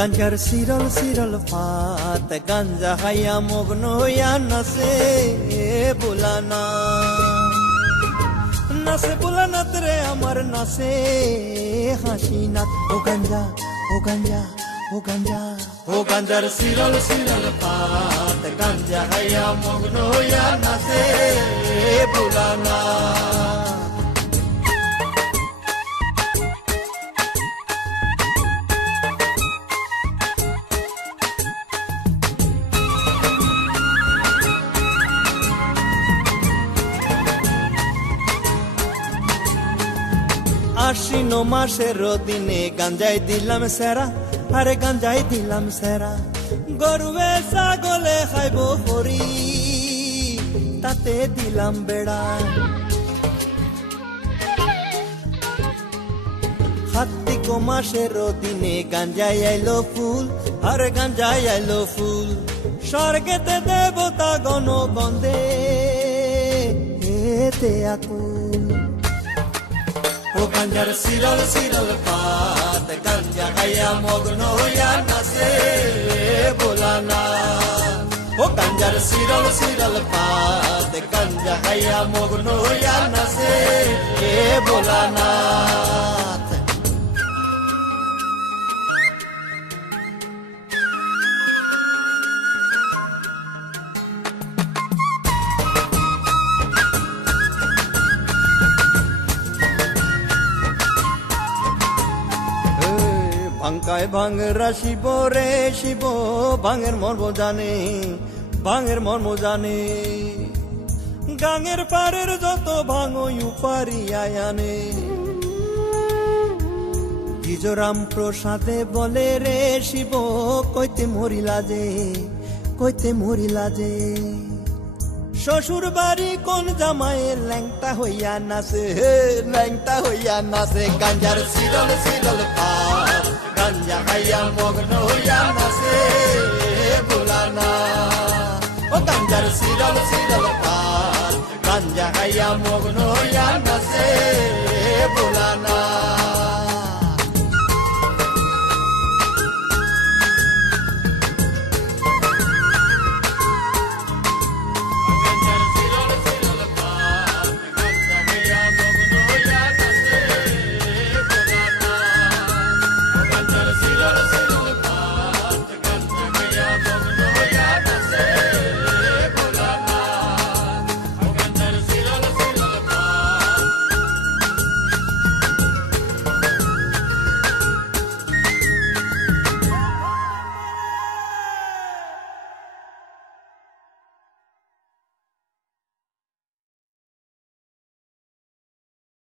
গাঞ্জার সিরল সিরল ফাত গাঞ্জা হাইয়া মগ্ন হইয়া নাচে বুলানা নাচে বুলানাত রে আমার নাচে হাসি নাথ ও গাঞ্জা ও গাঞ্জা ও গাঞ্জা ও গাঞ্জার সিরল সিরল ফাত গাঞ্জা হাইয়া মগ্ন হইয়া নাচে বুলানা আশ্বিন মাসের দিনে গাঞ্জাই দিলাম সেরা আরে গাঞ্জাই দিলাম সেরা গরুয়ে ছাগলে খাইব হরি তাতে দিলাম বেড়া কার্তিক মাসের দিনে গাঞ্জাই আইলো ফুল আরে গাঞ্জাই আইলো ফুল স্বর্গেতে দেবতা গণ গন্ধে এতে আকুল ও গাঞ্জার সিরল সিরল পাত গাঞ্জা খাইয়া মগ্ন হইয়া নাচে বুলানা ও গাঞ্জার সিরল সিরল পাত গাঞ্জা খাইয়া মগ্ন হইয়া নাচে বুলানা ভাঙ্কায় ভাঙরা শিব রে শিব ভাঙের মর্ম জানে ভাঙের মর্ম জানে গাঙের পাড়ের যত ভাঙই উপারি আয়ানে গিজরাম প্রসাদে বলে রে শিব কইতে মরিলা যে কইতে মরিলা যে শ্বশুর বাড়ি কোন জামাইয়ের ল্যাংটা হইয়া নাচে ল্যাংটা হইয়া নাচে গাঞ্জার সিরল সিরল পাত গাঞ্জা খাইয়া মগ্ন হইয়া নাচে বুলানা ও গাঞ্জার সিরল সিরল পাত গাঞ্জা খাইয়া মগ্ন